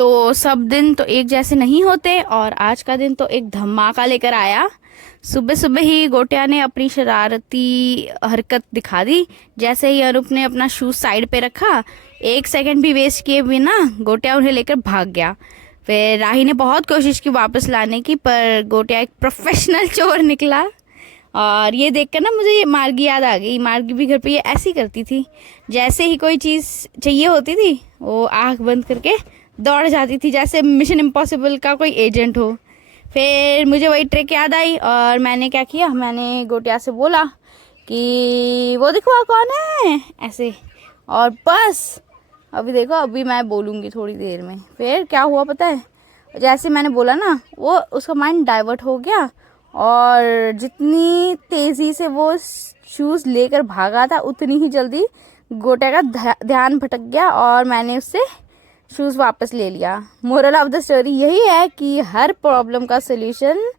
तो सब दिन तो एक जैसे नहीं होते और आज का दिन तो एक धमाका लेकर आया। सुबह सुबह ही गोटिया ने अपनी शरारती हरकत दिखा दी। जैसे ही अनूप ने अपना शूज साइड पे रखा, एक सेकंड भी वेस्ट किए बिना गोटिया उन्हें लेकर भाग गया। फिर राही ने बहुत कोशिश की वापस लाने की, पर गोटिया एक प्रोफेशनल चोर निकला। और ये देखकर ना मुझे ये मार्गी याद आ गई। मार्गी भी घर पे ये ऐसी करती थी। जैसे ही कोई चीज़ चाहिए होती थी, वो आँख बंद करके दौड़ जाती थी, जैसे मिशन इम्पॉसिबल का कोई एजेंट हो। फिर मुझे वही ट्रिक याद आई और मैंने क्या किया, मैंने गोटिया से बोला कि वो देखो वहाँ कौन है, ऐसे। और बस अभी देखो, अभी मैं बोलूँगी थोड़ी देर में। फिर क्या हुआ पता है, जैसे मैंने बोला ना, वो उसका माइंड डाइवर्ट हो गया और जितनी तेज़ी से वो शूज़ लेकर भागा था, उतनी ही जल्दी गोटिया का ध्यान भटक गया और मैंने उससे शूज़ वापस ले लिया। मोरल ऑफ द स्टोरी यही है कि हर प्रॉब्लम का सलूशन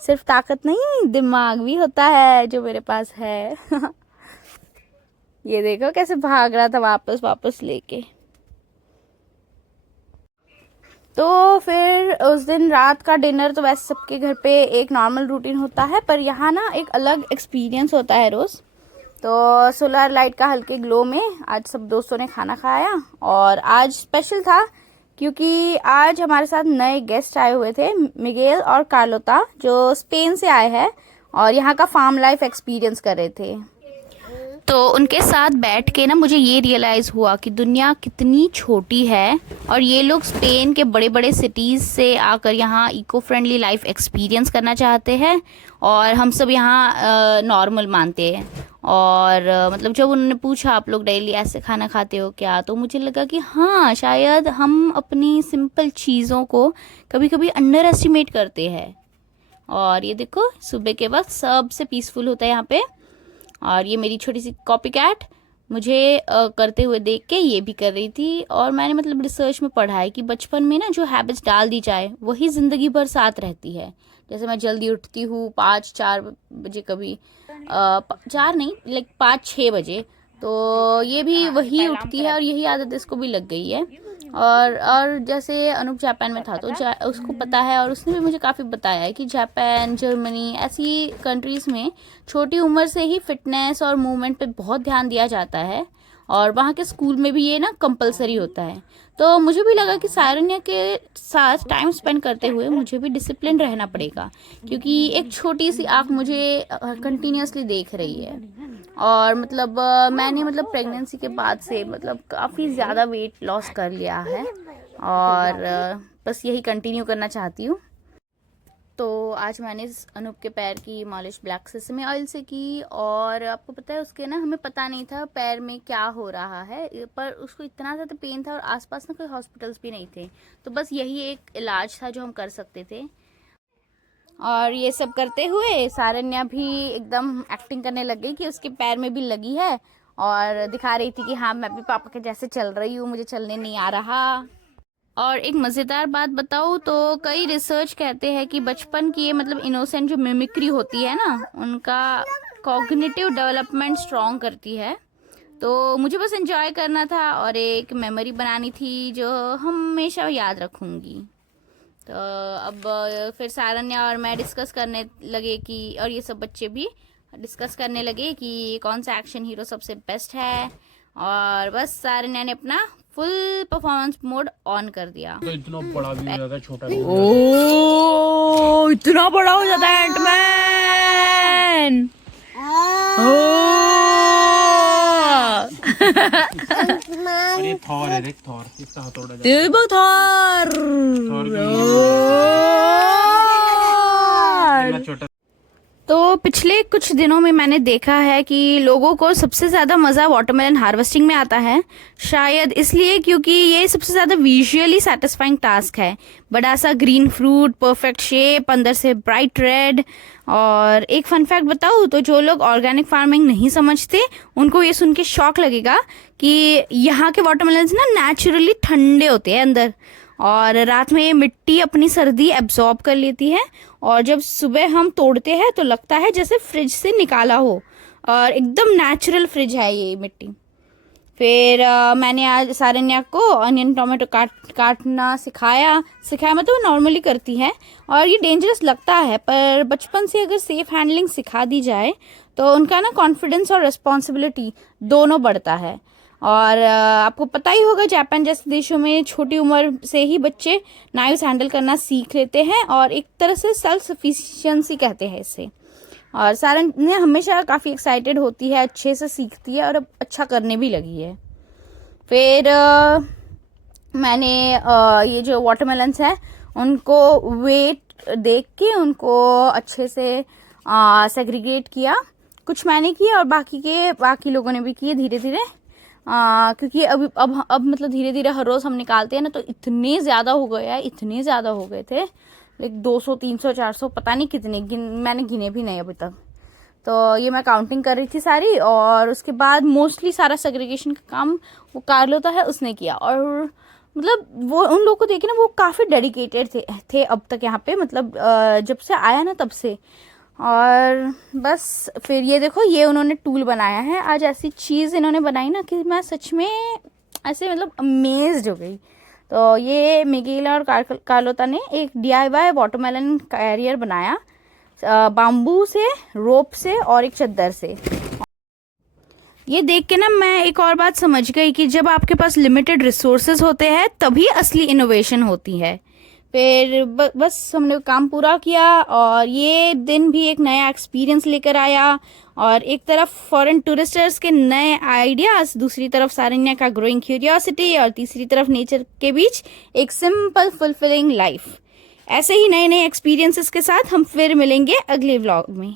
सिर्फ ताकत नहीं, दिमाग भी होता है, जो मेरे पास है। ये देखो कैसे भाग रहा था वापस वापस लेके। तो फिर उस दिन रात का डिनर तो वैसे सबके घर पे एक नॉर्मल रूटीन होता है, पर यहाँ ना एक अलग एक्सपीरियंस होता है रोज़। तो सोलर लाइट का हल्के ग्लो में आज सब दोस्तों ने खाना खाया। और आज स्पेशल था क्योंकि आज हमारे साथ नए गेस्ट आए हुए थे, मिगेल और कार्लोता, जो स्पेन से आए हैं और यहाँ का फार्म लाइफ एक्सपीरियंस कर रहे थे। तो उनके साथ बैठ के ना मुझे ये रियलाइज़ हुआ कि दुनिया कितनी छोटी है और ये लोग स्पेन के बड़े बड़े सिटीज़ से आकर यहाँ इको फ्रेंडली लाइफ एक्सपीरियंस करना चाहते हैं और हम सब यहाँ नॉर्मल मानते हैं। और मतलब जब उन्होंने पूछा आप लोग डेली ऐसे खाना खाते हो क्या, तो मुझे लगा कि हाँ, शायद हम अपनी सिंपल चीज़ों को कभी कभी अंडर एस्टिमेट करते हैं। और ये देखो, सुबह के वक्त सबसे पीसफुल होता है यहाँ पे। और ये मेरी छोटी सी कॉपी कैट मुझे करते हुए देख के ये भी कर रही थी। और मैंने मतलब रिसर्च में पढ़ा है कि बचपन में ना जो हैबिट्स डाल दी जाए वही ज़िंदगी भर साथ रहती है। जैसे मैं जल्दी उठती हूँ 5-4 बजे, कभी 4 नहीं, लाइक 5-6 बजे, तो ये भी वही उठती है और यही आदत इसको भी लग गई है। और जैसे अनूप जापान में था तो उसको पता है और उसने भी मुझे काफ़ी बताया है कि जापान, जर्मनी ऐसी कंट्रीज़ में छोटी उम्र से ही फिटनेस और मूवमेंट पे बहुत ध्यान दिया जाता है और वहाँ के स्कूल में भी ये ना कंपलसरी होता है। तो मुझे भी लगा कि सारण्या के साथ टाइम स्पेंड करते हुए मुझे भी डिसिप्लिन रहना पड़ेगा, क्योंकि एक छोटी सी आँख मुझे कंटिन्यूसली देख रही है। और मतलब मैंने मतलब प्रेगनेंसी के बाद से मतलब काफ़ी ज़्यादा वेट लॉस कर लिया है और बस यही कंटिन्यू करना चाहती हूँ। तो आज मैंने अनूप के पैर की मालिश ब्लैक सेसमी ऑयल से की। और आपको पता है, उसके ना हमें पता नहीं था पैर में क्या हो रहा है, पर उसको इतना ज़्यादा पेन था और आसपास ना कोई हॉस्पिटल्स भी नहीं थे, तो बस यही एक इलाज था जो हम कर सकते थे। और ये सब करते हुए सारण्या भी एकदम एक्टिंग करने लग गई कि उसके पैर में भी लगी है और दिखा रही थी कि हाँ, मैं भी पापा के जैसे चल रही हूँ, मुझे चलने नहीं आ रहा। और एक मज़ेदार बात बताऊँ तो कई रिसर्च कहते हैं कि बचपन की ये मतलब इनोसेंट जो मिमिक्री होती है ना, उनका कॉग्निटिव डेवलपमेंट स्ट्रॉन्ग करती है। तो मुझे बस एंजॉय करना था और एक मेमोरी बनानी थी जो हमेशा याद रखूँगी। तो अब फिर सारण्या और मैं डिस्कस करने लगे कि, और ये सब बच्चे भी डिस्कस करने लगे कि कौन सा एक्शन हीरो सबसे बेस्ट है। और बस सारण्या ने अपना फुल परफॉर्मेंस मोड ऑन कर दिया। तो इतना बड़ा भी हो जाता है, छोटा भी हो ओ, इतना बड़ा हो जाता है एंटमैन। जाता है। ये थॉर है, देख थॉर इसका हथौड़ा जाता है। थॉर कितना छोटा। तो पिछले कुछ दिनों में मैंने देखा है कि लोगों को सबसे ज़्यादा मज़ा वाटरमेलन हार्वेस्टिंग में आता है। शायद इसलिए क्योंकि ये सबसे ज़्यादा विजुअली सेटिस्फाइंग टास्क है। बड़ा सा ग्रीन फ्रूट, परफेक्ट शेप, अंदर से ब्राइट रेड। और एक फन फैक्ट बताऊँ तो जो लोग ऑर्गेनिक फार्मिंग नहीं समझते, उनको ये सुन के शॉक लगेगा कि यहाँ के वाटरमेलन्स ना नेचुरली ठंडे होते हैं अंदर, और रात में ये मिट्टी अपनी सर्दी एब्जॉर्ब कर लेती है और जब सुबह हम तोड़ते हैं तो लगता है जैसे फ्रिज से निकाला हो, और एकदम नेचुरल फ्रिज है ये मिट्टी। फिर मैंने आज सारन्या को अनियन टोमेटो काटना सिखाया मतलब वो नॉर्मली करती है और ये डेंजरस लगता है, पर बचपन से अगर सेफ हैंडलिंग सिखा दी जाए तो उनका ना कॉन्फिडेंस और रिस्पॉन्सिबिलिटी दोनों बढ़ता है। और आपको पता ही होगा जापान जैसे देशों में छोटी उम्र से ही बच्चे नाइव्स हैंडल करना सीख लेते हैं और एक तरह से सेल्फ सफिशिएंसी कहते हैं इसे। और सारन्या हमेशा काफ़ी एक्साइटेड होती है, अच्छे से सीखती है और अब अच्छा करने भी लगी है। फिर मैंने ये जो वाटरमेलन्स है उनको वेट देख के उनको अच्छे से सेग्रीगेट किया, कुछ मैंने किया और बाकी लोगों ने भी किए धीरे धीरे, क्योंकि अब मतलब धीरे धीरे हर रोज़ हम निकालते हैं ना, तो इतने ज़्यादा हो गए थे, लाइक 200 300 400 पता नहीं कितने मैंने गिने भी नहीं अभी तक। तो ये मैं काउंटिंग कर रही थी सारी, और उसके बाद मोस्टली सारा सेग्रीगेशन का काम वो कार्लोता है उसने किया। और मतलब वो उन लोगों को देखे ना, वो काफ़ी डेडिकेटेड थे अब तक यहाँ पे, मतलब जब से आया ना तब से। और बस फिर ये देखो, ये उन्होंने टूल बनाया है। आज ऐसी चीज़ इन्होंने बनाई ना कि मैं सच में ऐसे मतलब अमेज्ड हो गई। तो ये मिगेला और कार्लोता ने एक DIY वाटरमेलन कैरियर बनाया, बाम्बू से, रोप से और एक चद्दर से। ये देख के ना मैं एक और बात समझ गई कि जब आपके पास लिमिटेड रिसोर्सेज होते हैं तभी असली इनोवेशन होती है। फिर बस हमने काम पूरा किया और ये दिन भी एक नया एक्सपीरियंस लेकर आया। और एक तरफ फॉरेन टूरिस्टर्स के नए आइडियाज, दूसरी तरफ सारन्या का ग्रोइंग क्यूरियोसिटी और तीसरी तरफ नेचर के बीच एक सिंपल फुलफिलिंग लाइफ। ऐसे ही नए नए एक्सपीरियंसेस के साथ हम फिर मिलेंगे अगले व्लॉग में।